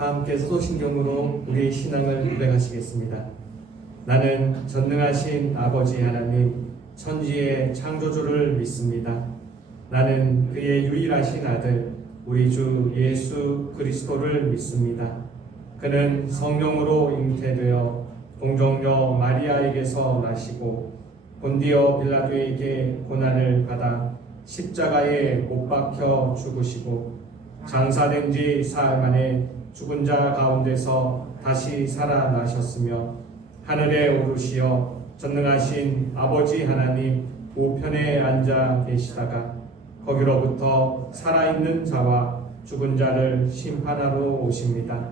다 함께 소도신경으로 우리의 신앙을 고백하시겠습니다. 나는 전능하신 아버지 하나님 천지의 창조주를 믿습니다. 나는 그의 유일하신 아들 우리 주 예수 그리스도를 믿습니다. 그는 성령으로 잉태되어 동정녀 마리아에게서 나시고 본디오 빌라도에게 고난을 받아 십자가에 못 박혀 죽으시고 장사된 지 사흘 만에 죽은 자 가운데서 다시 살아나셨으며 하늘에 오르시어 전능하신 아버지 하나님 우편에 앉아 계시다가 거기로부터 살아있는 자와 죽은 자를 심판하러 오십니다.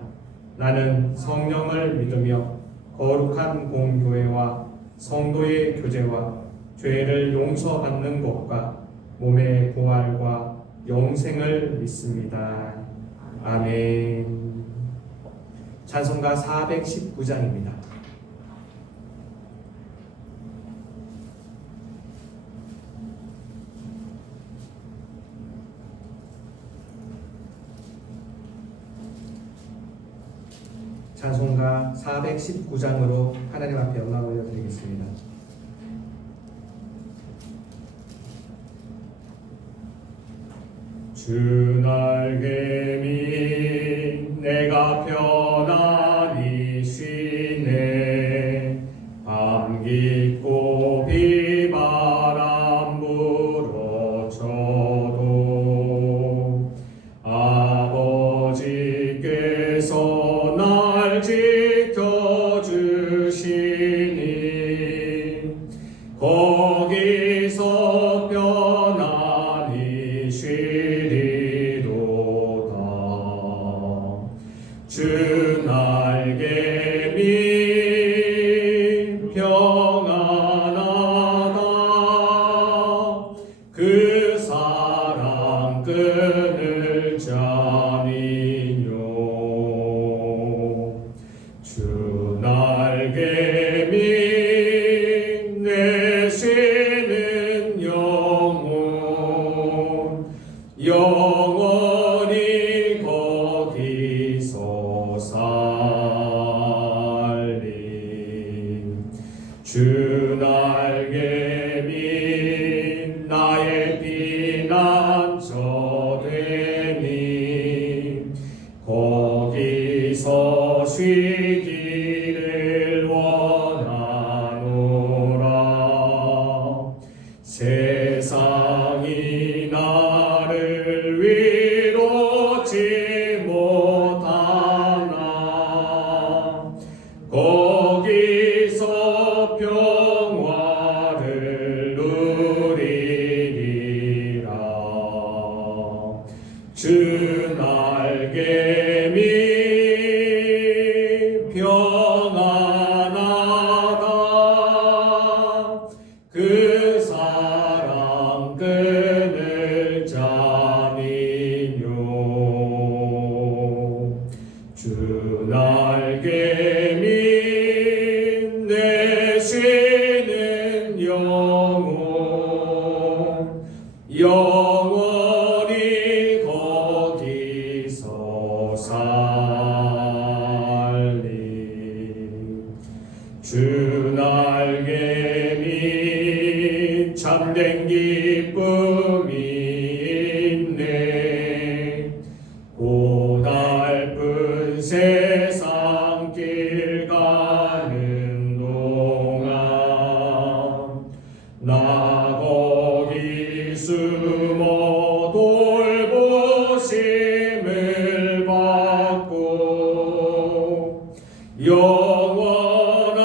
나는 성령을 믿으며 거룩한 공교회와 성도의 교제와 죄를 용서받는 것과 몸의 부활과 영생을 믿습니다. 아멘. 찬송가 419장입니다. 찬송가 419장으로 하나님 앞에 영광 올려드리겠습니다. 주 날개미 내가 편안히 쉬네. 밤 깊고 비바람 불어쳐도 아버지께서 날 지켜주시니 거기서 편안히 쉬리로다. 주 날개미 평안하다. 그 사랑 끈을 짜니뇨. 주 날개미 내쉬는 영혼 영원히 거기서 살림. 주 날개미 나의 피난처 되니 거기서 쉬기를 원하노라. 세상이 나를 위로치 못하나 거기서 평화를 누리리라. 주 날개미 평안하다. 그 사랑 끈을 짜니뇨. 주 날개미 내쉬는 영혼 영원히 거기서 살림. 주 날개미 참된 기쁨이 있네. 고달픈 세상 길 가는 동안 나 거기 숨어 돌보심을 받고 영원한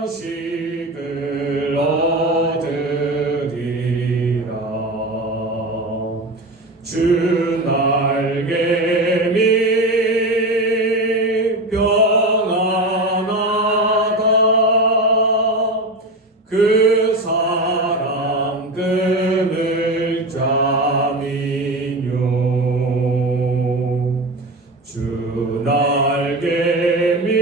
안식을 얻으리라. 주 날개미 평안하다. 그 사랑 끈을 짜니뇨. 주 날개미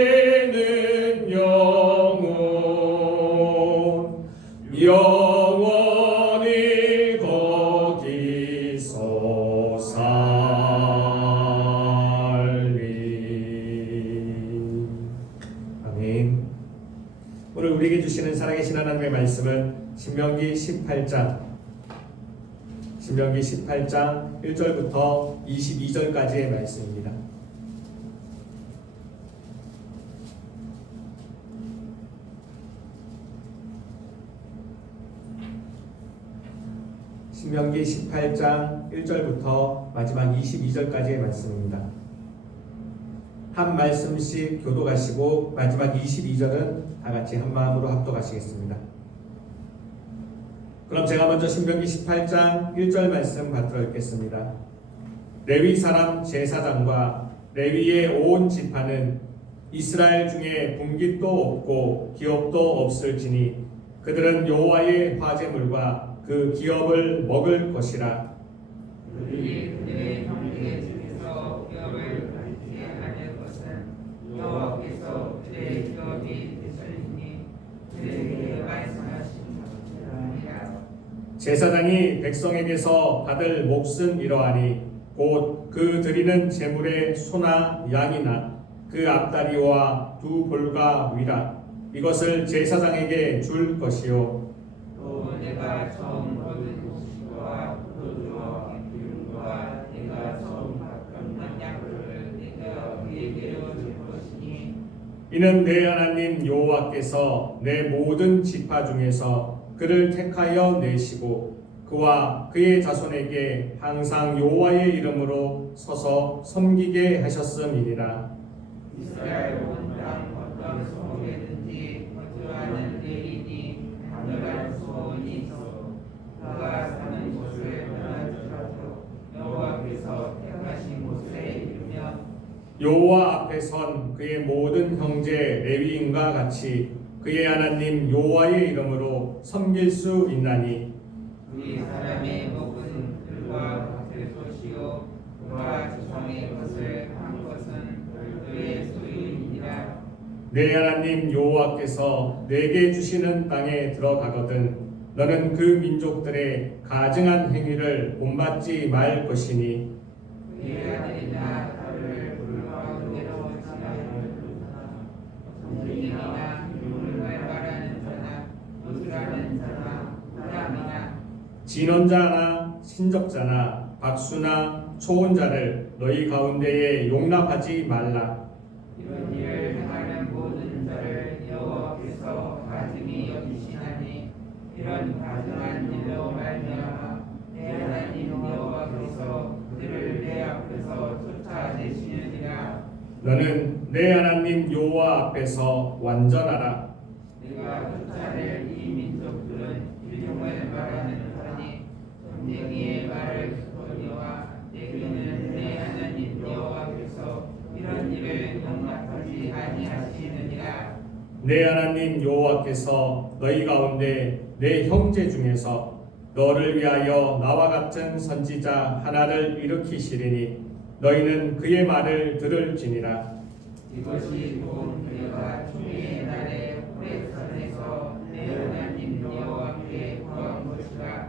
내쉬는 영혼 영원히 거기 말씀은 신명기 18장 1절부터 22절까지의 말씀입니다. 신명기 18장 1절부터 마지막 22절까지의 말씀입니다. 한 말씀씩 교독하시고 마지막 22절은 다 같이 한 마음으로 합독하시겠습니다. 그럼 제가 먼저 신명기 18장 1절 말씀 받들어 읽겠습니다. 레위 사람 제사장과 레위의 온 지파는 이스라엘 중에 분깃도 없고 기업도 없을지니 그들은 여호와의 화제물과 그 기업을 먹을 것이라. 그들의 형제 중에서 기업을 가지지 않을 것은 여호와께서 그들의 기업이 되시리니 그들에게 말씀하신 것이라. 제사장이 백성에게서 받을 몫은 이러하니 곧 그 드리는 제물의 소나 양이나 그 앞다리와 두 볼과 위라. 이것을 제사장에게 줄 것이요. 또 내가 처음 얻은 곡식과 포도주와 기름과 내가 처음 깎은 양을 내가 그에게로 줄 것이니 이는 내 하나님 여호와께서 내 모든 지파 중에서 그를 택하여 내시고 그와 그의 자손에게 항상 여호와의 이름으로 서서 섬기게 하셨음이니라. 이스라엘 온 땅 어떤 소에든지 거주하는 레인이 강렬한 소원이 있어 그가 사는 곳을 떠날지라도 여호와께서 택하신 곳에 이르면 여호와 앞에 선 그의 모든 형제 레위인과 같이 그의 하나님 여호와의 이름으로 섬길 수 있나니 우리 사람의 목은 들과 같을 것이요 그와 지성의 것을 한 것은 별도의 소유이니라. 내 하나님 여호와께서 내게 주시는 땅에 들어가거든 너는 그 민족들의 가증한 행위를 본받지 말 것이니 그의 아들이나 딸을 불가운데로 지나는 성쟁이나 율을 말하는 자나 노출하는 자나 사람이나 진언자나 신적자나 박수나 초혼자를 너희 가운데에 용납하지 말라. 이런 일을 행하는 모든 자를 여호와께서 가증히 여기시나니 이런 가증한 일로 말미암아 내 하나님 여호와께서 그들을 내 앞에서 쫓아내시느니라. 너는 내 하나님 여호와 앞에서 완전하라. 내가 쫓아낼 이 민족들은 일용을 말하는 자니 점쟁이의 말을 듣거니와 내게는 내 하나님 여호와께서 이런 일을 용납하지 아니하시느니라. 내 하나님 여호와께서 너희 가운데 내 형제 중에서 너를 위하여 나와 같은 선지자 하나를 일으키시리니 너희는 그의 말을 들을지니라. 이것이 본 그가 총회의 날에 호렙산에서 내 하나님 여호와께 구한 것이라.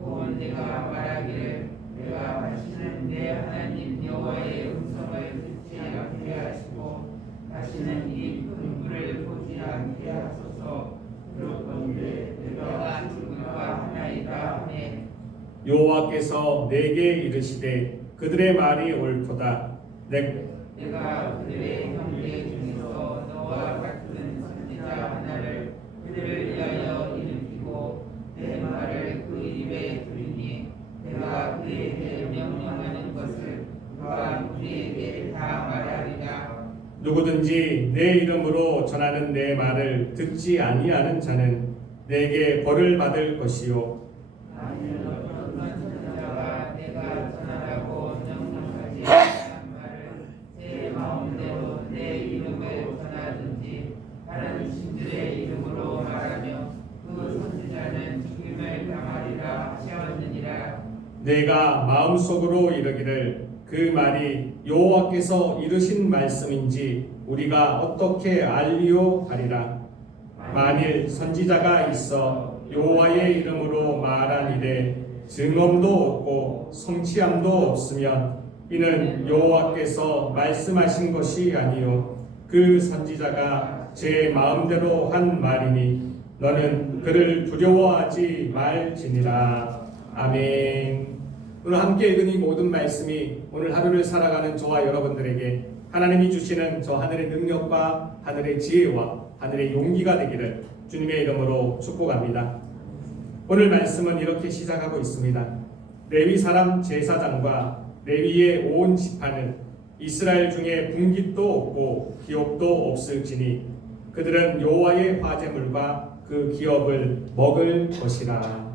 본 내가 말하기를 내가 다시는 내 하나님 여호와의 음성을 듣지 않게 하시고 다시는 이 큰 불을 보지 않게 하소서. 그렇건대 내가 죽을까 하나이다 하네. 여호와께서 내게 이르시되 그들의 말이 옳도다. 내가 그들의 형제 중에서 너와 같은 선지자 하나를 그들을 위하여 일으키고 내 말을 그 입에 두리니 내가 그에게 명령하는 것을 그가 우리에게 다 말하리라. 누구든지 내 이름으로 전하는 내 말을 듣지 아니하는 자는 내게 벌을 받을 것이요 만일 어떤 선지자가 내가 전하라고 명령하지 않은 말을 제 마음대로 내 이름을 전하든지 다른 신들의 이름으로 말하며 그 선지자는 죽임을 당하리라 하셨느니라. 내가 마음속으로 이르기를 그 말이 여호와께서 이르신 말씀인지 우리가 어떻게 알리오 하리라. 만일 선지자가 있어 여호와의 이름으로 말한 일에 증언도 없고 성취함도 없으면 이는 여호와께서 말씀하신 것이 아니요 그 선지자가 제 마음대로 한 말이니 너는 그를 두려워하지 말지니라. 아멘. 오늘 함께 읽은 이 모든 말씀이 오늘 하루를 살아가는 저와 여러분들에게 하나님이 주시는 저 하늘의 능력과 하늘의 지혜와 하늘의 용기가 되기를 주님의 이름으로 축복합니다. 오늘 말씀은 이렇게 시작하고 있습니다. 레위 사람 제사장과 레위의 온 지파는 이스라엘 중에 분깃도 없고 기업도 없을지니 그들은 여호와의 화제물과 그 기업을 먹을 것이라.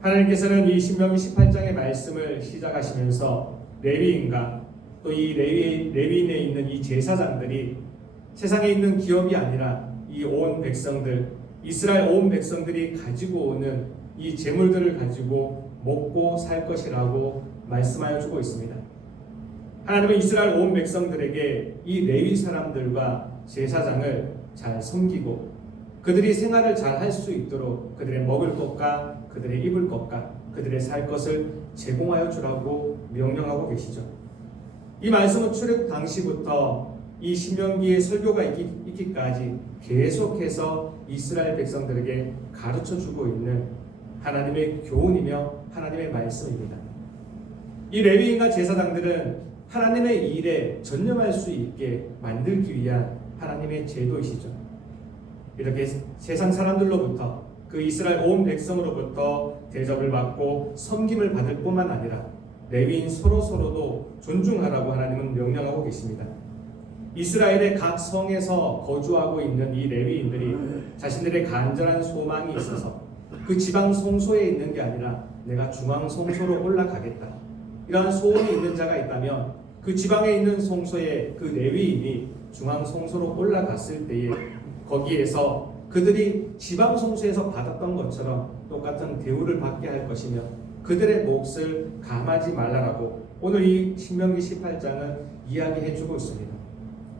하나님께서는 이 신명기 18장의 말씀을 시작하시면서 레위인과 또 이 레위인에 있는 이 제사장들이 세상에 있는 기업이 아니라 이 온 백성들, 이스라엘 온 백성들이 가지고 오는 이 재물들을 가지고 먹고 살 것이라고 말씀하여 주고 있습니다. 하나님은 이스라엘 온 백성들에게 이 레위 사람들과 제사장을 잘 섬기고 그들이 생활을 잘 할 수 있도록 그들의 먹을 것과 그들의 입을 것과 그들의 살 것을 제공하여 주라고 명령하고 계시죠. 이 말씀은 출애굽 당시부터 이 신명기의 설교가 있기까지 계속해서 이스라엘 백성들에게 가르쳐 주고 있는 하나님의 교훈이며 하나님의 말씀입니다. 이 레위인과 제사장들은 하나님의 일에 전념할 수 있게 만들기 위한 하나님의 제도이시죠. 이렇게 세상 사람들로부터 그 이스라엘 온 백성으로부터 대접을 받고 섬김을 받을 뿐만 아니라 레위인 서로도 존중하라고 하나님은 명령하고 계십니다. 이스라엘의 각 성에서 거주하고 있는 이 레위인들이 자신들의 간절한 소망이 있어서 그 지방 성소에 있는 게 아니라 내가 중앙 성소로 올라가겠다, 이러한 소원이 있는 자가 있다면 그 지방에 있는 성소에 그 레위인이 중앙 성소로 올라갔을 때에 거기에서 그들이 지방 성소에서 받았던 것처럼 똑같은 대우를 받게 할 것이며 그들의 몫을 감하지 말라라고 오늘 이 신명기 18장은 이야기해 주고 있습니다.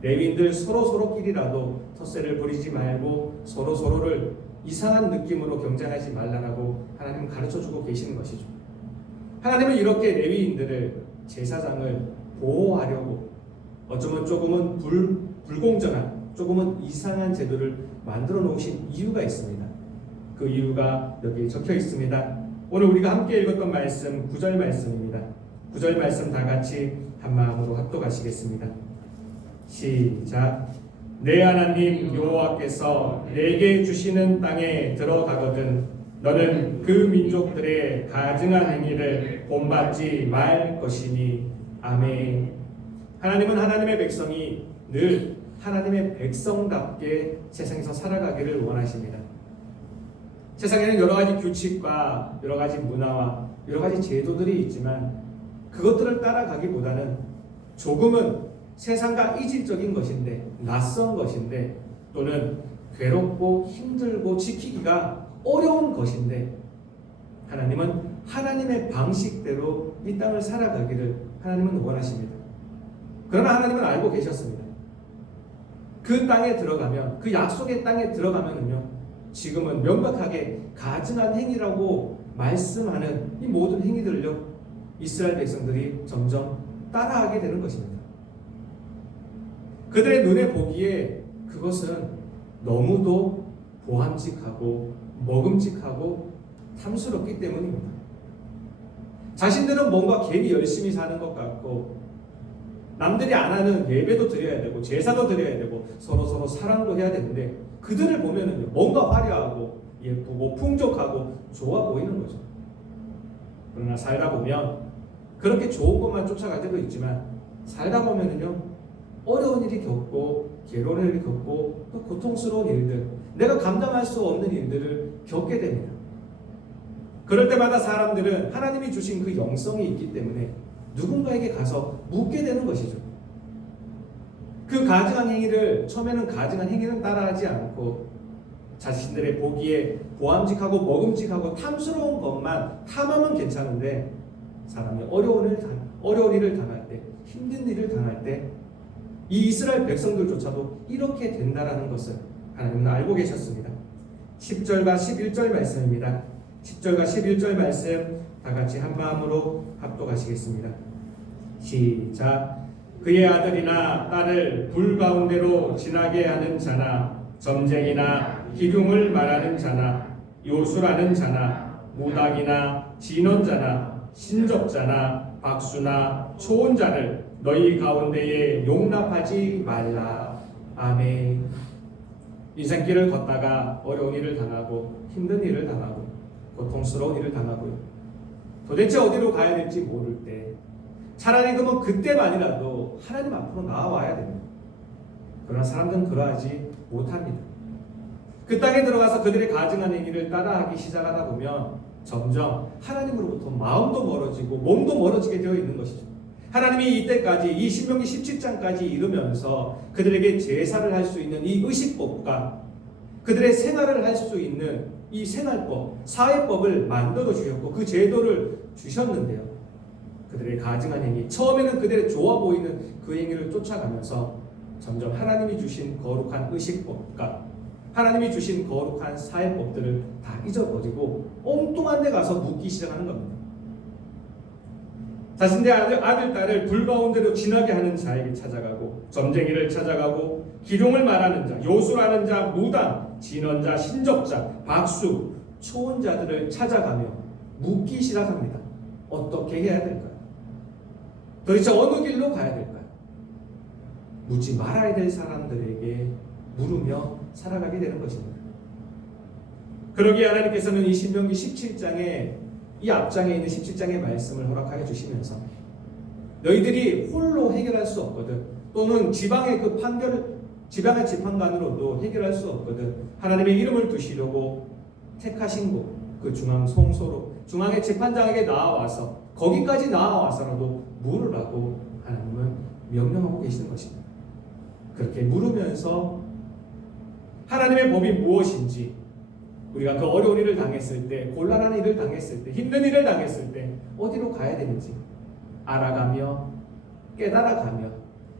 레위인들 서로끼리라도 텃세를 부리지 말고 서로를 이상한 느낌으로 경쟁하지 말라라고 하나님은 가르쳐 주고 계시는 것이죠. 하나님은 이렇게 레위인들을, 제사장을 보호하려고 어쩌면 조금은 불공정한, 조금은 이상한 제도를 만들어 놓으신 이유가 있습니다. 그 이유가 여기에 적혀 있습니다. 오늘 우리가 함께 읽었던 말씀 9절 말씀입니다. 9절 말씀 다 같이 한 마음으로 합독하시겠습니다. 시작. 내 하나님 여호와께서 내게 주시는 땅에 들어가거든 너는 그 민족들의 가증한 행위를 본받지 말 것이니. 아멘. 하나님은 하나님의 백성이 늘 하나님의 백성답게 세상에서 살아가기를 원하십니다. 세상에는 여러 가지 규칙과 여러 가지 문화와 여러 가지 제도들이 있지만 그것들을 따라가기보다는 조금은 세상과 이질적인 것인데, 낯선 것인데, 또는 괴롭고 힘들고 지키기가 어려운 것인데 하나님은 하나님의 방식대로 이 땅을 살아가기를 하나님은 원하십니다. 그러나 하나님은 알고 계셨습니다. 그 땅에 들어가면, 그 약속의 땅에 들어가면은요, 지금은 명백하게 가증한 행위라고 말씀하는 이 모든 행위들을요, 이스라엘 백성들이 점점 따라하게 되는 것입니다. 그들의 눈에 보기에 그것은 너무도 보함직하고 먹음직하고 탐스럽기 때문입니다. 자신들은 뭔가 괜히 열심히 사는 것 같고 남들이 안 하는 예배도 드려야 되고 제사도 드려야 되고 서로 사랑도 해야 되는데 그들을 보면은 뭔가 화려하고 예쁘고 풍족하고 좋아 보이는 거죠. 그러나 살다 보면 그렇게 좋은 것만 쫓아갈 때도 있지만 살다 보면은요, 어려운 일이 겪고 괴로운 일이 겪고 또 고통스러운 일들, 내가 감당할 수 없는 일들을 겪게 됩니다. 그럴 때마다 사람들은 하나님이 주신 그 영성이 있기 때문에 누군가에게 가서 묻게 되는 것이죠. 그 가증한 행위를, 처음에는 가증한 행위는 따라하지 않고 자신들의 보기에 보암직하고 먹음직하고 탐스러운 것만 탐하면 괜찮은데 사람이 어려운 일을 당할 때, 힘든 일을 당할 때 이 이스라엘 백성들조차도 이렇게 된다라는 것을 하나님은 알고 계셨습니다. 10절과 11절 말씀입니다. 10절과 11절 말씀 다 같이 한 마음으로 합독하시겠습니다. 시작. 그의 아들이나 딸을 불 가운데로 지나게 하는 자나 점쟁이나 기둥을 말하는 자나 요수라는 자나 무당이나 진언자나 신적자나 박수나 초혼자를 너희 가운데에 용납하지 말라. 아멘. 인생길을 걷다가 어려운 일을 당하고 힘든 일을 당하고 고통스러운 일을 당하고요. 도대체 어디로 가야 될지 모를 때 차라리 그러면 그때만이라도 하나님 앞으로 나와야 됩니다. 그러나 사람들은 그러하지 못합니다. 그 땅에 들어가서 그들의 가증한 행위를 따라하기 시작하다 보면 점점 하나님으로부터 마음도 멀어지고 몸도 멀어지게 되어 있는 것이죠. 하나님이 이때까지 이 신명기 17장까지 이르면서 그들에게 제사를 할 수 있는 이 의식법과 그들의 생활을 할 수 있는 이 생활법, 사회법을 만들어 주셨고 그 제도를 주셨는데요. 그들의 가증한 행위, 처음에는 그들의 좋아 보이는 그 행위를 쫓아가면서 점점 하나님이 주신 거룩한 의식법과 하나님이 주신 거룩한 사회법들을 다 잊어버리고 엉뚱한 데 가서 묻기 시작하는 겁니다. 자신의 아들, 딸을 불 가운데로 지나게 하는 자에게 찾아가고 점쟁이를 찾아가고 기룡을 말하는 자, 요술하는 자, 무당, 진언자, 신적자, 박수, 초혼자들을 찾아가며 묻기 시작합니다. 어떻게 해야 될까요? 도대체 어느 길로 가야 될까요? 묻지 말아야 될 사람들에게 물으며 살아가게 되는 것입니다. 그러기에 하나님께서는 이 신명기 17장에 이 앞장에 있는 17장의 말씀을 허락하여 주시면서 너희들이 홀로 해결할 수 없거든, 또는 지방의 지방의 재판관으로도 해결할 수 없거든 하나님의 이름을 두시려고 택하신 곳, 그 중앙 성소로 중앙의 재판장에게 나와서 거기까지 나와서라도 물으라고 하나님은 명령하고 계시는 것입니다. 그렇게 물으면서 하나님의 법이 무엇인지, 우리가 그 어려운 일을 당했을 때, 곤란한 일을 당했을 때, 힘든 일을 당했을 때 어디로 가야 되는지 알아가며 깨달아가며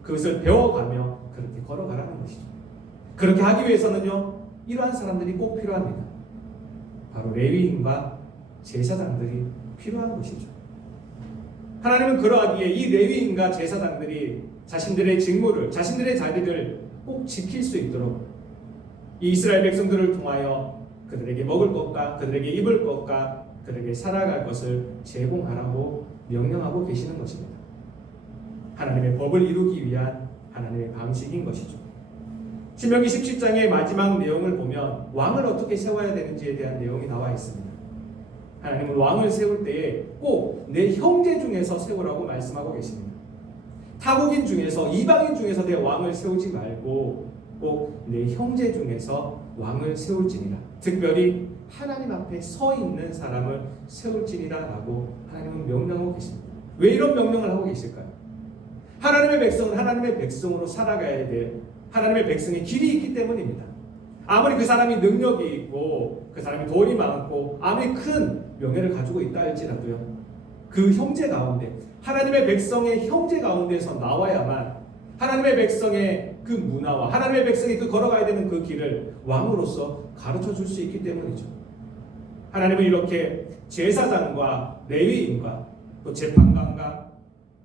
그것을 배워가며 그렇게 걸어가라는 것이죠. 그렇게 하기 위해서는요, 이러한 사람들이 꼭 필요합니다. 바로 레위인과 제사장들이 필요한 것이죠. 하나님은 그러하기에 이 레위인과 제사장들이 자신들의 직무를, 자신들의 자리를 꼭 지킬 수 있도록 이 이스라엘 백성들을 통하여 그들에게 먹을 것과 그들에게 입을 것과 그들에게 살아갈 것을 제공하라고 명령하고 계시는 것입니다. 하나님의 법을 이루기 위한 하나님의 방식인 것이죠. 신명기 17장의 마지막 내용을 보면 왕을 어떻게 세워야 되는지에 대한 내용이 나와 있습니다. 하나님은 왕을 세울 때에 꼭 내 형제 중에서 세우라고 말씀하고 계십니다. 타국인 중에서, 이방인 중에서 내 왕을 세우지 말고 꼭 내 형제 중에서 왕을 세울지니라. 특별히 하나님 앞에 서 있는 사람을 세울지니라 라고 하나님은 명령하고 계십니다. 왜 이런 명령을 하고 계실까요? 하나님의 백성은 하나님의 백성으로 살아가야 될 하나님의 백성의 길이 있기 때문입니다. 아무리 그 사람이 능력이 있고 그 사람이 돈이 많고 아무리 큰 명예를 가지고 있다 할지라도요, 그 형제 가운데, 하나님의 백성의 형제 가운데서 나와야만 하나님의 백성의 그 문화와 하나님의 백성이 그 걸어가야 되는 그 길을 왕으로서 가르쳐 줄 수 있기 때문이죠. 하나님은 이렇게 제사장과 레위인과 또 재판관과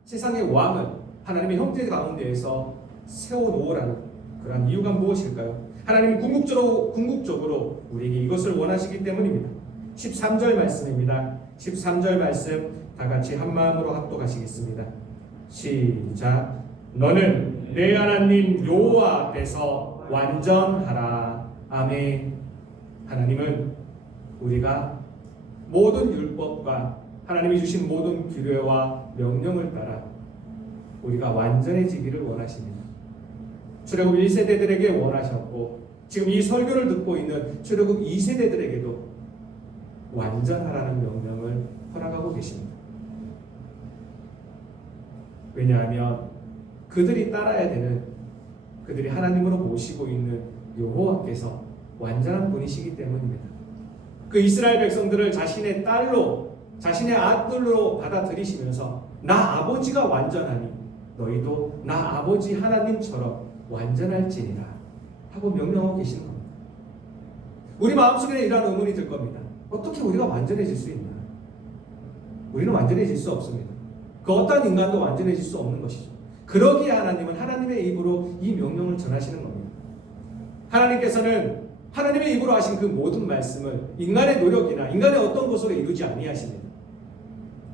세상의 왕을 하나님의 형제 가운데에서 세워놓으라는 그런 이유가 무엇일까요? 하나님은 궁극적으로 우리에게 이것을 원하시기 때문입니다. 13절 말씀입니다. 13절 말씀 다 같이 한 마음으로 합독하시겠습니다. 시작. 너는 내 하나님 여호와 앞에서 완전하라. 아멘. 하나님은 우리가 모든 율법과 하나님이 주신 모든 규례와 명령을 따라 우리가 완전해지기를 원하십니다. 출애굽 1세대들에게 원하셨고 지금 이 설교를 듣고 있는 출애굽 2세대들에게도 완전하라는 명령을 허락하고 계십니다. 왜냐하면 그들이 따라야 되는, 그들이 하나님으로 모시고 있는 여호와께서 완전한 분이시기 때문입니다. 그 이스라엘 백성들을 자신의 딸로, 자신의 아들로 받아들이시면서 나 아버지가 완전하니 너희도 나 아버지 하나님처럼 완전할지니라 하고 명령하고 계시는 겁니다. 우리 마음속에 이러한 의문이 들 겁니다. 어떻게 우리가 완전해질 수 있나? 우리는 완전해질 수 없습니다. 그 어떤 인간도 완전해질 수 없는 것이죠. 그러기에 하나님은 하나님의 입으로 이 명령을 전하시는 겁니다. 하나님께서는 하나님의 입으로 하신 그 모든 말씀을 인간의 노력이나 인간의 어떤 것으로 이루지 아니하십니다.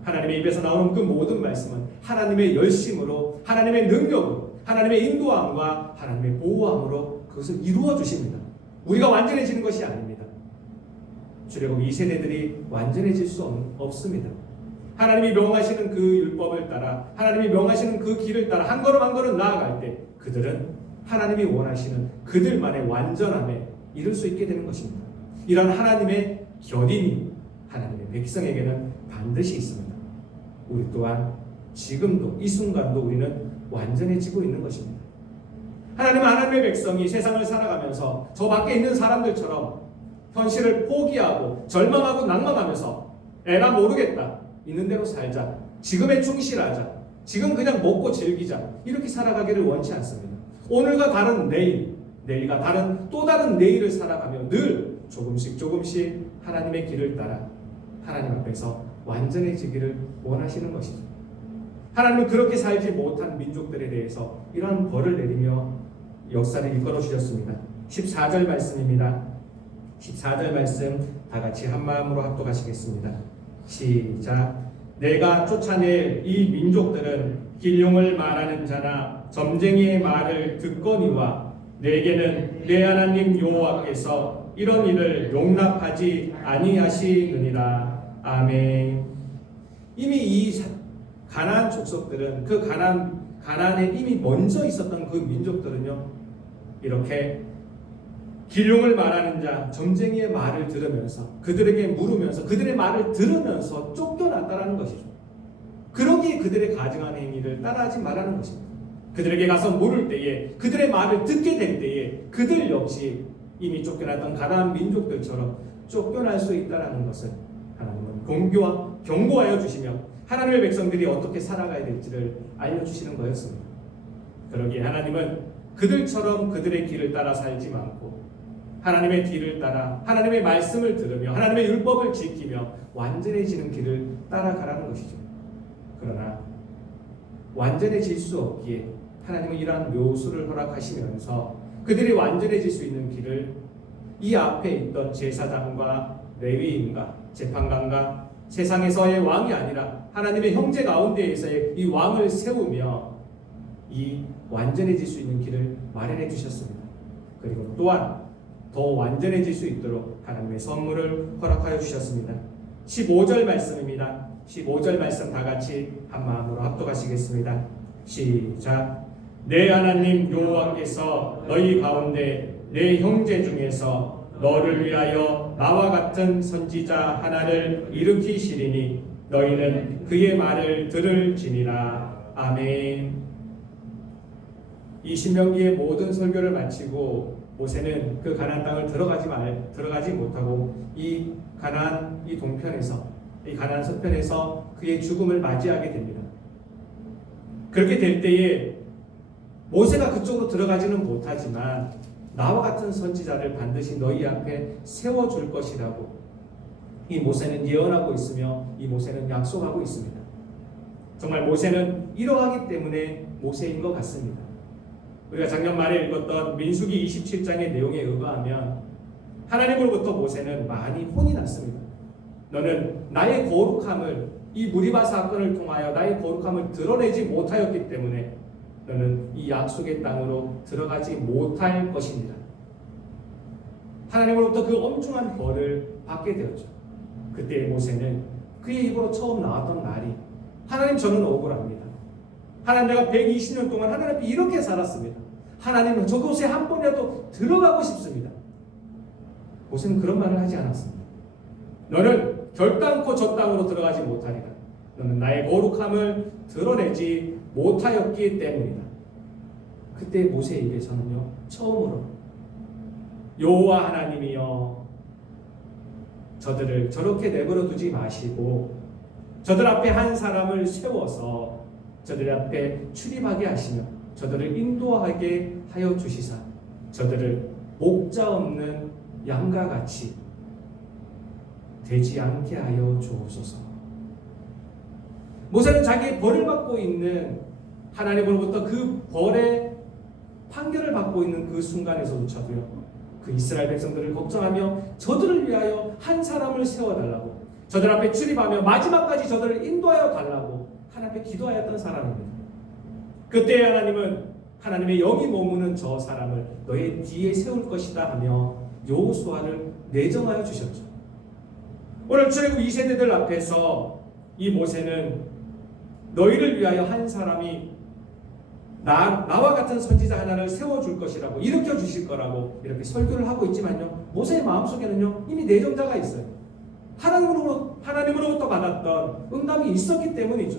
하나님의 입에서 나오는 그 모든 말씀은 하나님의 열심으로, 하나님의 능력으로, 하나님의 인도함과 하나님의 보호함으로 그것을 이루어 주십니다. 우리가 완전해지는 것이 아닙니다. 출애굽 2세대들이 완전해질 수 없습니다. 하나님이 명하시는 그 율법을 따라, 하나님이 명하시는 그 길을 따라 한 걸음 한 걸음 나아갈 때 그들은 하나님이 원하시는 그들만의 완전함에 이룰 수 있게 되는 것입니다. 이런 하나님의 견인이 하나님의 백성에게는 반드시 있습니다. 우리 또한 지금도 이 순간도 우리는 완전해지고 있는 것입니다. 하나님의 백성이 세상을 살아가면서 저 밖에 있는 사람들처럼 현실을 포기하고 절망하고 낭망하면서 에라 모르겠다, 있는 대로 살자, 지금에 충실하자, 지금 그냥 먹고 즐기자, 이렇게 살아가기를 원치 않습니다. 오늘과 다른 내일, 내일과 다른 또 다른 내일을 살아가며 늘 조금씩 하나님의 길을 따라 하나님 앞에서 완전해지기를 원하시는 것이죠. 하나님은 그렇게 살지 못한 민족들에 대해서 이러한 벌을 내리며 역사를 이끌어 주셨습니다. 14절 말씀입니다. 14절 말씀 다 같이 한 마음으로 합독하시겠습니다. 시작. 내가 쫓아낼 이 민족들은 길용을 말하는 자나 점쟁이의 말을 듣거니와 내게는 내 하나님 여호와께서 이런 일을 용납하지 아니하시느니라. 아멘. 이미 이 가나안 족속들은 그 가나안에 이미 먼저 있었던 그 민족들은요, 이렇게 길용을 말하는 자, 점쟁이의 말을 들으면서 그들에게 물으면서 그들의 말을 들으면서 쫓겨났다라는 것이죠. 그러기에 그들의 가증한 행위를 따라하지 말라는 것입니다. 그들에게 가서 물을 때에, 그들의 말을 듣게 될 때에 그들 역시 이미 쫓겨났던 가나안 민족들처럼 쫓겨날 수 있다라는 것을 하나님은 경고하여 주시며 하나님의 백성들이 어떻게 살아가야 될지를 알려주시는 거였습니다. 그러기에 하나님은 그들처럼 그들의 길을 따라 살지 않고 하나님의 길을 따라 하나님의 말씀을 들으며 하나님의 율법을 지키며 완전해지는 길을 따라가라는 것이죠. 그러나 완전해질 수 없기에 하나님은 이러한 묘수를 허락하시면서 그들이 완전해질 수 있는 길을 이 앞에 있던 제사장과 레위인과 재판관과 세상에서의 왕이 아니라 하나님의 형제 가운데에서의 이 왕을 세우며 이 완전해질 수 있는 길을 마련해 주셨습니다. 그리고 또한 더 완전해질 수 있도록 하나님의 선물을 허락하여 주셨습니다. 15절 말씀입니다. 15절 말씀 다 같이 한 마음으로 합독하시겠습니다. 시작. 내 하나님 여호와께서 너희 가운데 내 형제 중에서 너를 위하여 나와 같은 선지자 하나를 일으키시리니 너희는 그의 말을 들을지니라. 아멘. 이 신명기의 모든 설교를 마치고 모세는 그 가나안 땅을 들어가지 못하고 이 가나안 이 동편에서, 이 가나안 서편에서 그의 죽음을 맞이하게 됩니다. 그렇게 될 때에 모세가 그쪽으로 들어가지는 못하지만 나와 같은 선지자를 반드시 너희 앞에 세워줄 것이라고 이 모세는 예언하고 있으며 이 모세는 약속하고 있습니다. 정말 모세는 이러하기 때문에 모세인 것 같습니다. 우리가 작년 말에 읽었던 민수기 27장의 내용에 의거하면 하나님으로부터 모세는 많이 혼이 났습니다. 너는 나의 거룩함을, 이 무리바 사건을 통하여 나의 거룩함을 드러내지 못하였기 때문에 너는 이 약속의 땅으로 들어가지 못할 것입니다. 하나님으로부터 그 엄중한 벌을 받게 되었죠. 그때 모세는 그의 입으로 처음 나왔던 말이, 하나님 저는 억울합니다. 하나님 내가 120년 동안 하나님 앞에 이렇게 살았습니다. 하나님 저곳에 한 번이라도 들어가고 싶습니다. 모세는 그런 말을 하지 않았습니다. 너는 결단코 저 땅으로 들어가지 못하리라. 너는 나의 거룩함을 드러내지 못하였기 때문이다. 그때 모세의 입에서는요, 처음으로 여호와 하나님이여 저들을 저렇게 내버려 두지 마시고 저들 앞에 한 사람을 세워서 저들 앞에 출입하게 하시며 저들을 인도하게 하여 주시사 저들을 목자 없는 양과 같이 되지 않게 하여 주옵소서. 모세는 자기의 벌을 받고 있는 하나님으로부터 그 벌의 판결을 받고 있는 그 순간에서조차도요, 그 이스라엘 백성들을 걱정하며 저들을 위하여 한 사람을 세워달라고, 저들 앞에 출입하며 마지막까지 저들을 인도하여 달라고 하나님께 기도하였던 사람입니다. 그때 하나님은 하나님의 영이 머무는 저 사람을 너의 뒤에 세울 것이다 하며 여호수아를 내정하여 주셨죠. 오늘 출애굽 2세대들 앞에서 이 모세는 너희를 위하여 한 사람이 나와 같은 선지자 하나를 세워줄 것이라고, 일으켜 주실 거라고 이렇게 설교를 하고 있지만요, 모세의 마음속에는요 이미 내정자가 있어요. 하나님으로부터 받았던 응답이 있었기 때문이죠.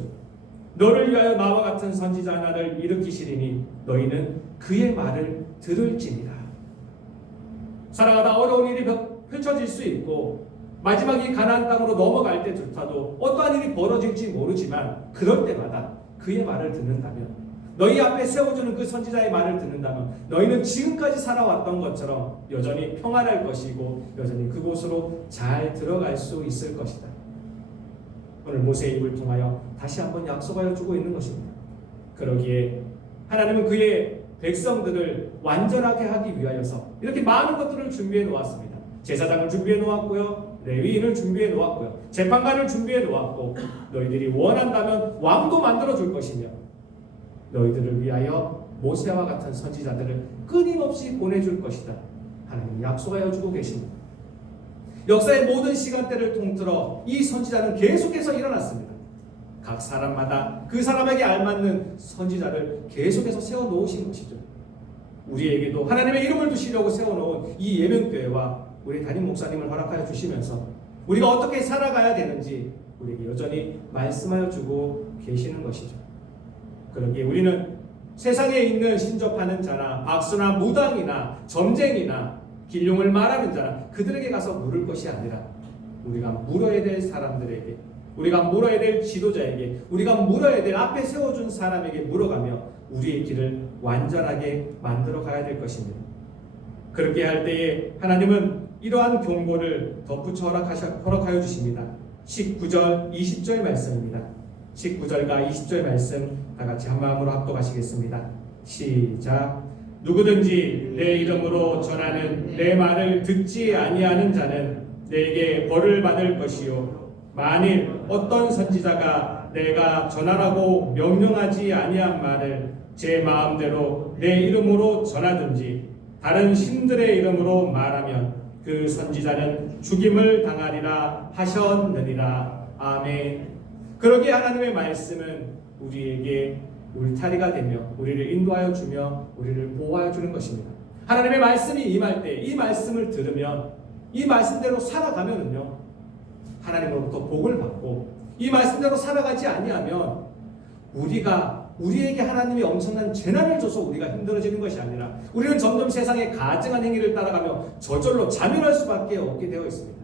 너를 위하여 나와 같은 선지자 하나를 일으키시리니 너희는 그의 말을 들을지니라. 살아가다 어려운 일이 펼쳐질 수 있고 마지막이 가나안 땅으로 넘어갈 때 좋다도 어떠한 일이 벌어질지 모르지만 그럴 때마다 그의 말을 듣는다면, 너희 앞에 세워주는 그 선지자의 말을 듣는다면 너희는 지금까지 살아왔던 것처럼 여전히 평안할 것이고 여전히 그곳으로 잘 들어갈 수 있을 것이다. 오늘 모세의 입을 통하여 다시 한번 약속하여 주고 있는 것입니다. 그러기에 하나님은 그의 백성들을 완전하게 하기 위하여서 이렇게 많은 것들을 준비해 놓았습니다. 제사장을 준비해 놓았고요, 레위인을 준비해 놓았고요, 재판관을 준비해 놓았고, 너희들이 원한다면 왕도 만들어 줄 것이며 너희들을 위하여 모세와 같은 선지자들을 끊임없이 보내줄 것이다. 하나님은 약속하여 주고 계십니다. 역사의 모든 시간대를 통틀어 이 선지자는 계속해서 일어났습니다. 각 사람마다 그 사람에게 알맞는 선지자를 계속해서 세워놓으신 것이죠. 우리에게도 하나님의 이름을 두시려고 세워놓은 이 예명교회와 우리 담임 목사님을 허락하여 주시면서 우리가 어떻게 살아가야 되는지 우리에게 여전히 말씀하여 주고 계시는 것이죠. 그러기에 우리는 세상에 있는 신접하는 자나 박수나 무당이나 점쟁이나 길흉을 말하는 자나 그들에게 가서 물을 것이 아니라 우리가 물어야 될 사람들에게, 우리가 물어야 될 지도자에게, 우리가 물어야 될 앞에 세워준 사람에게 물어가며 우리의 길을 완전하게 만들어 가야 될 것입니다. 그렇게 할 때에 하나님은 이러한 경고를 덧붙여 허락하여 주십니다. 19절 20절 말씀입니다. 19절과 20절 말씀 다 같이 한 마음으로 합독하시겠습니다. 시작. 누구든지 내 이름으로 전하는 내 말을 듣지 아니하는 자는 내게 벌을 받을 것이요, 만일 어떤 선지자가 내가 전하라고 명령하지 아니한 말을 제 마음대로 내 이름으로 전하든지 다른 신들의 이름으로 말하면 그 선지자는 죽임을 당하리라 하셨느니라. 아멘. 그러기에 하나님의 말씀은 우리에게 울타리가 되며 우리를 인도하여 주며 우리를 보호하여 주는 것입니다. 하나님의 말씀이 임할 때 이 말씀을 들으면, 이 말씀대로 살아가면은요 하나님으로부터 복을 받고, 이 말씀대로 살아가지 아니하면 우리에게 하나님이 엄청난 재난을 줘서 우리가 힘들어지는 것이 아니라 우리는 점점 세상의 가증한 행위를 따라가며 저절로 자멸할 수밖에 없게 되어 있습니다.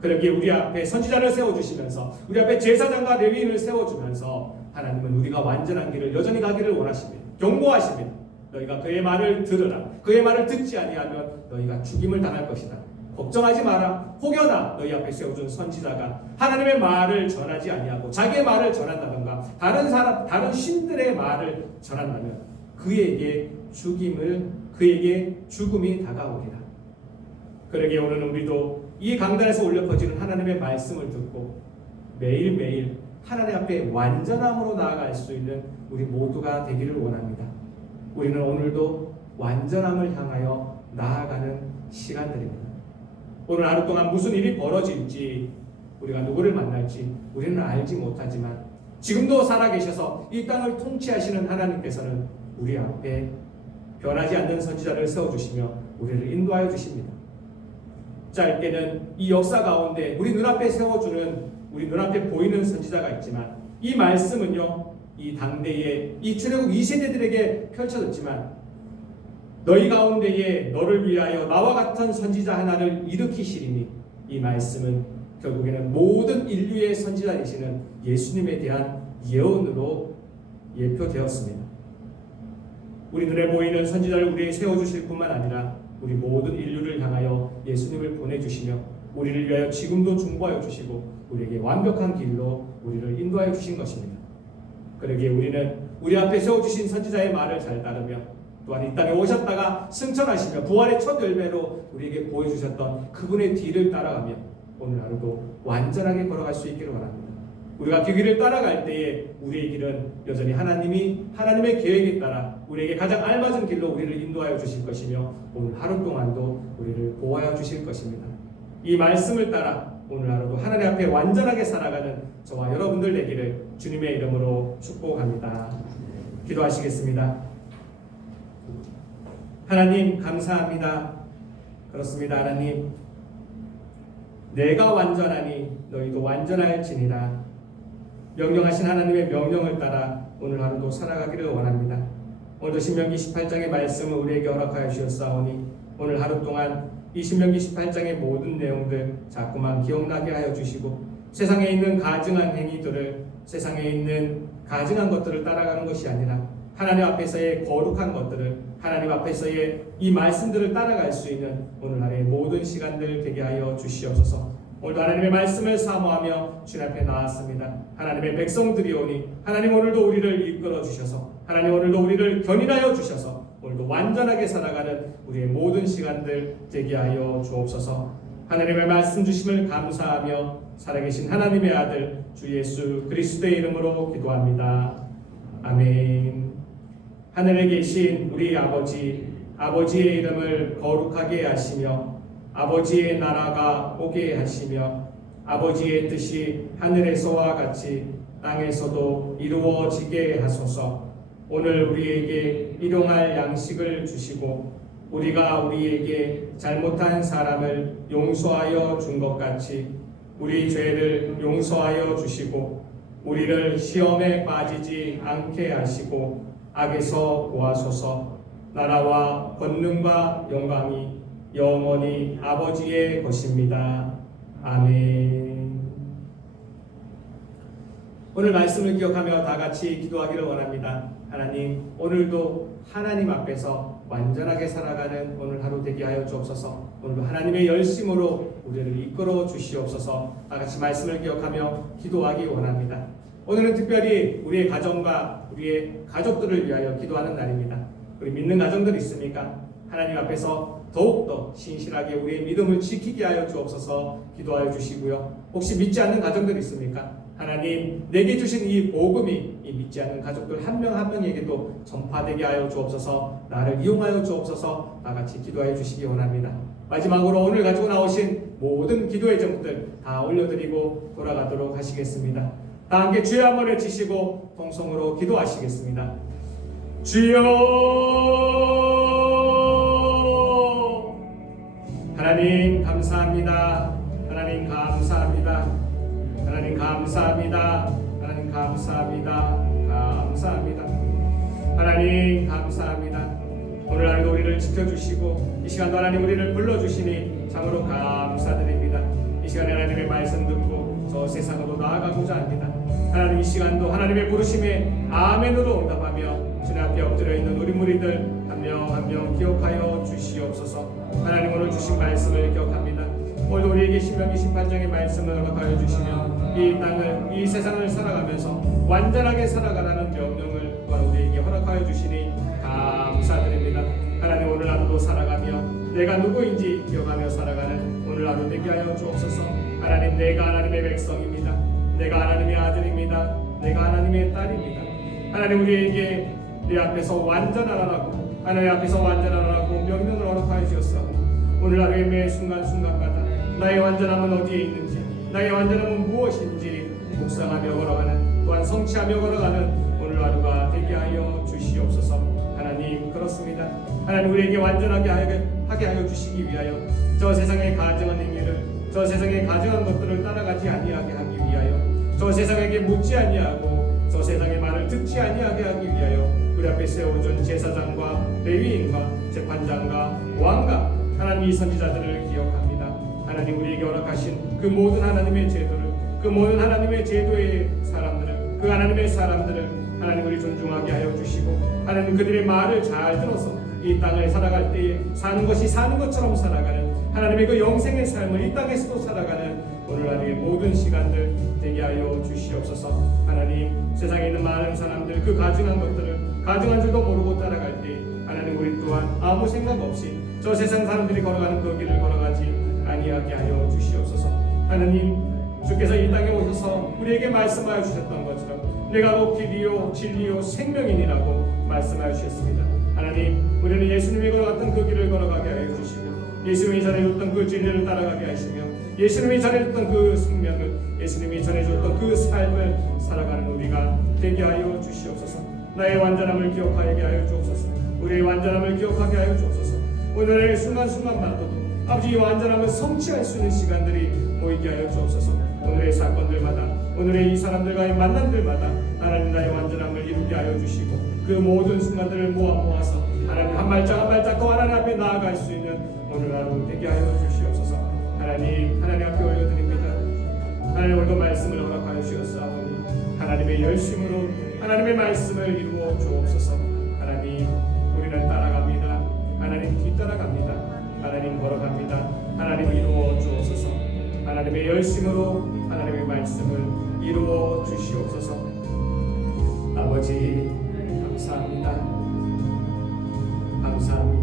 그러기에 우리 앞에 선지자를 세워주시면서 우리 앞에 제사장과 레위인을 세워주면서 하나님은 우리가 완전한 길을 여전히 가기를 원하십니다. 경고하십니다. 너희가 그의 말을 들으라. 그의 말을 듣지 아니하면 너희가 죽임을 당할 것이다. 걱정하지 마라. 혹여나 너희 앞에 세워준 선지자가 하나님의 말을 전하지 아니하고 자기의 말을 전한다든가 다른 신들의 말을 전한다면 그에게 죽음이 다가오리라. 그러기에 오늘은 우리도 이 강단에서 울려 퍼지는 하나님의 말씀을 듣고 매일매일 하나님 앞에 완전함으로 나아갈 수 있는 우리 모두가 되기를 원합니다. 우리는 오늘도 완전함을 향하여 나아가는 시간들입니다. 오늘 하루 동안 무슨 일이 벌어질지, 우리가 누구를 만날지 우리는 알지 못하지만 지금도 살아계셔서 이 땅을 통치하시는 하나님께서는 우리 앞에 변하지 않는 선지자를 세워주시며 우리를 인도하여 주십니다. 짧게는 이 역사 가운데 우리 눈앞에 세워주는, 우리 눈앞에 보이는 선지자가 있지만 이 말씀은요 이 당대에 이 출애굽 2세대들에게 펼쳐졌지만 너희 가운데에 너를 위하여 나와 같은 선지자 하나를 일으키시리니, 이 말씀은 결국에는 모든 인류의 선지자 되시는 예수님에 대한 예언으로 예표되었습니다. 우리 눈에 보이는 선지자를 우리에게 세워주실 뿐만 아니라 우리 모든 인류를 향하여 예수님을 보내주시며 우리를 위하여 지금도 중보하여 주시고 우리에게 완벽한 길로 우리를 인도하여 주신 것입니다. 그러기에 우리는 우리 앞에 세워주신 선지자의 말을 잘 따르며 또한 이 땅에 오셨다가 승천하시며 부활의 첫 열매로 우리에게 보여주셨던 그분의 뒤를 따라가며 오늘 하루도 완전하게 걸어갈 수 있기를 원합니다. 우리가 그 길을 따라갈 때에 우리의 길은 여전히 하나님의 계획에 따라 우리에게 가장 알맞은 길로 우리를 인도하여 주실 것이며 오늘 하루 동안도 우리를 보호하여 주실 것입니다. 이 말씀을 따라 오늘 하루도 하나님 앞에 완전하게 살아가는 저와 여러분들 되기를 주님의 이름으로 축복합니다. 기도하시겠습니다. 하나님 감사합니다. 그렇습니다. 하나님, 내가 완전하니 너희도 완전할지니라. 명령하신 하나님의 명령을 따라 오늘 하루도 살아가기를 원합니다. 오늘도 신명기 18장의 말씀을 우리에게 허락하여 주셨사오니 오늘 하루 동안 이 신명기 18장의 모든 내용들 자꾸만 기억나게 하여 주시고 세상에 있는 가증한 행위들을, 세상에 있는 가증한 것들을 따라가는 것이 아니라 하나님 앞에서의 거룩한 것들을, 하나님 앞에서의 이 말씀들을 따라갈 수 있는 오늘 하루의 모든 시간들 되게 하여 주시옵소서. 오늘도 하나님의 말씀을 사모하며 주님 앞에 나왔습니다. 하나님의 백성들이오니 하나님 오늘도 우리를 이끌어 주셔서, 하나님 오늘도 우리를 견인하여 주셔서 오늘도 완전하게 살아가는 우리의 모든 시간들 되게 하여 주옵소서. 하나님의 말씀 주심을 감사하며 살아계신 하나님의 아들 주 예수 그리스도의 이름으로 기도합니다. 아멘. 하늘에 계신 우리 아버지의 이름을 거룩하게 하시며 아버지의 나라가 오게 하시며 아버지의 뜻이 하늘에서와 같이 땅에서도 이루어지게 하소서. 오늘 우리에게 일용할 양식을 주시고 우리가 우리에게 잘못한 사람을 용서하여 준 것 같이 우리 죄를 용서하여 주시고 우리를 시험에 빠지지 않게 하시고 악에서 구하소서. 나라와 권능과 영광이 영원히 아버지의 것입니다. 아멘. 오늘 말씀을 기억하며 다 같이 기도하기를 원합니다. 하나님, 오늘도 하나님 앞에서 완전하게 살아가는 오늘 하루 되게 하여 주옵소서. 오늘도 하나님의 열심으로 우리를 이끌어 주시옵소서. 다 같이 말씀을 기억하며 기도하기 원합니다. 오늘은 특별히 우리의 가정과 우리의 가족들을 위하여 기도하는 날입니다. 우리 믿는 가정들 있습니까? 하나님 앞에서 더욱더 신실하게 우리의 믿음을 지키게 하여 주옵소서. 기도하여 주시고요. 혹시 믿지 않는 가정들 있습니까? 하나님, 내게 주신 이 복음이 이 믿지 않는 가족들 한 명 한 명에게도 전파되게 하여 주옵소서. 나를 이용하여 주옵소서. 다 같이 기도하여 주시기 원합니다. 마지막으로 오늘 가지고 나오신 모든 기도의 제목들 다 올려드리고 돌아가도록 하시겠습니다. 다 함께 주여 한번 외치시고 통성으로 기도하시겠습니다. 주여, 하나님 감사합니다. 하나님 감사합니다. 하나님 감사합니다. 하나님 감사합니다. 감사합니다. 하나님 감사합니다. 오늘 하루도 우리를 지켜주시고 이 시간도 하나님 우리를 불러주시니 참으로 감사드립니다. 이 시간에 하나님의 말씀 듣고 저 세상으로 나아가고자 합니다. 하나님 이 시간도 하나님의 부르심에 아멘으로 응답하며 주님 앞에 엎드려 있는 우리 무리들 한 명 한 명 기억하여 주시옵소서. 하나님 오늘 주신 말씀을 기억합니다. 오늘 우리에게 신명기 18장의 말씀을 허락하여 주시며 이 땅을, 이 세상을 살아가면서 완전하게 살아가라는 명령을 또한 우리에게 허락하여 주시니 감사드립니다. 하나님 오늘 하루도 살아가며 내가 누구인지 기억하며 살아가는 오늘 하루 되게 하여 주옵소서. 하나님, 내가 하나님의 백성입니다. 내가 하나님의 아들입니다. 내가 하나님의 딸입니다. 하나님 우리에게 내 앞에서 완전하라고, 하나님 앞에서 완전하라고 명령을 허락하여 주셨사오니 오늘 하루의 매 순간순간마다 나의 완전함은 어디에 있는지, 나의 완전함은 무엇인지 묵상하며 걸어가는, 또한 성취하며 걸어가는 오늘 하루가 되게 하여 주시옵소서. 하나님 그렇습니다. 하나님 우리에게 완전하게 하게 하여 주시기 위하여 저 세상의 가증한 행위를, 저 세상의 가증한 것들을 따라가지 아니하게 하기 위하여, 저 세상에게 묻지 아니하고 저 세상의 말을 듣지 아니하게 하기 위하여 우리 앞에 세워준 제사장과 레위인과 재판장과 왕과 하나님 이 선지자들을 기억합니다. 하나님 우리에게 허락하신 그 모든 하나님의 제도를, 그 모든 하나님의 제도의 사람들을, 그 하나님의 사람들을 하나님 우리 존중하게 하여 주시고 하나님 그들의 말을 잘 들어서 이 땅을 살아갈 때에 사는 것이 사는 것처럼 살아가는 하나님의 그 영생의 삶을 이 땅에서도 살아가는 오늘 하루의 모든 시간들 되게 하여 주시옵소서. 하나님 세상에 있는 많은 사람들 그 가증한 것들을 가증한 줄도 모르고 따라갈 때 하나님 하나님 우리 또한 아무 생각 없이 저 세상 사람들이 걸어가는 그 길을 걸어가지 아니하게 하여 주시옵소서. 하나님 주께서 이 땅에 오셔서 우리에게 말씀하여 주셨던 것처럼 내가 곧 길이요 진리요 생명이니라고 말씀하여 주셨습니다. 하나님 우리는 예수님이 걸어갔던 그 길을 걸어가게 하여 주시고 예수님이 전해줬던 그 진리를 따라가게 하시며 예수님이 전해줬던 그 생명을 예수님이 전해줬던 그 삶을 살아가는 우리가 되게 하여 주시옵소서. 나의 완전함을 기억하게 하여 주옵소서. 우리의 완전함을 기억하게 하여 주옵소서. 오늘의 순간순간마다도 아버지 이 완전함을 성취할 수 있는 시간들이 모이게 하여 주옵소서. 오늘의 사건들마다 오늘의 이 사람들과의 만남들마다 하나님 나의 완전함을 이루게 하여 주시고 그 모든 순간들을 모아서 하나님 한 발짝 한 발짝 더 하나님 앞에 나아갈 수 있는 오늘 하루 되게 하여 주시옵소서. 하나님 앞에 올려드립니다. 하나님 오늘도 말씀을 허락하여 주셨사오니 하나님의 열심으로 하나님의 말씀을 이루어 주옵소서. 하나님 우리는 따라갑니다. 하나님 뒤따라갑니다. 하나님 걸어갑니다. 하나님 이루어 주옵소서. 하나님의 열심으로 하나님의 말씀을 이루어 주시옵소서. 아버지 감사합니다. 감사합니다.